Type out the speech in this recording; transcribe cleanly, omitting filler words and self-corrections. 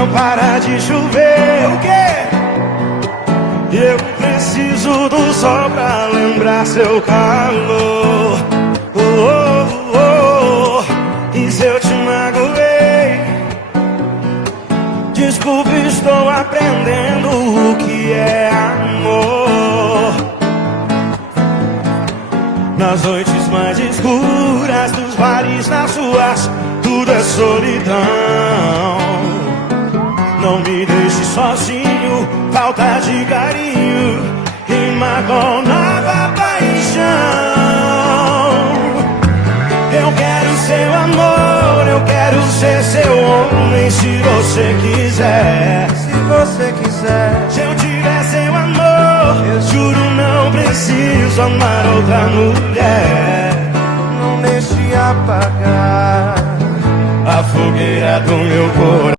não para de chover. O quê? Eu preciso do sol pra lembrar seu calor. Oh, oh, oh. E se eu te magoei, desculpe, estou aprendendo o que é amor. Nas noites mais escuras dos bares, nas ruas, tudo é solidão. Não me deixe sozinho, falta de carinho e magoa nova paixão. Eu quero seu amor, eu quero ser seu homem, se você quiser. Se você quiser, se eu tiver seu amor, eu juro não preciso amar outra mulher. não deixe apagar A fogueira do meu coração.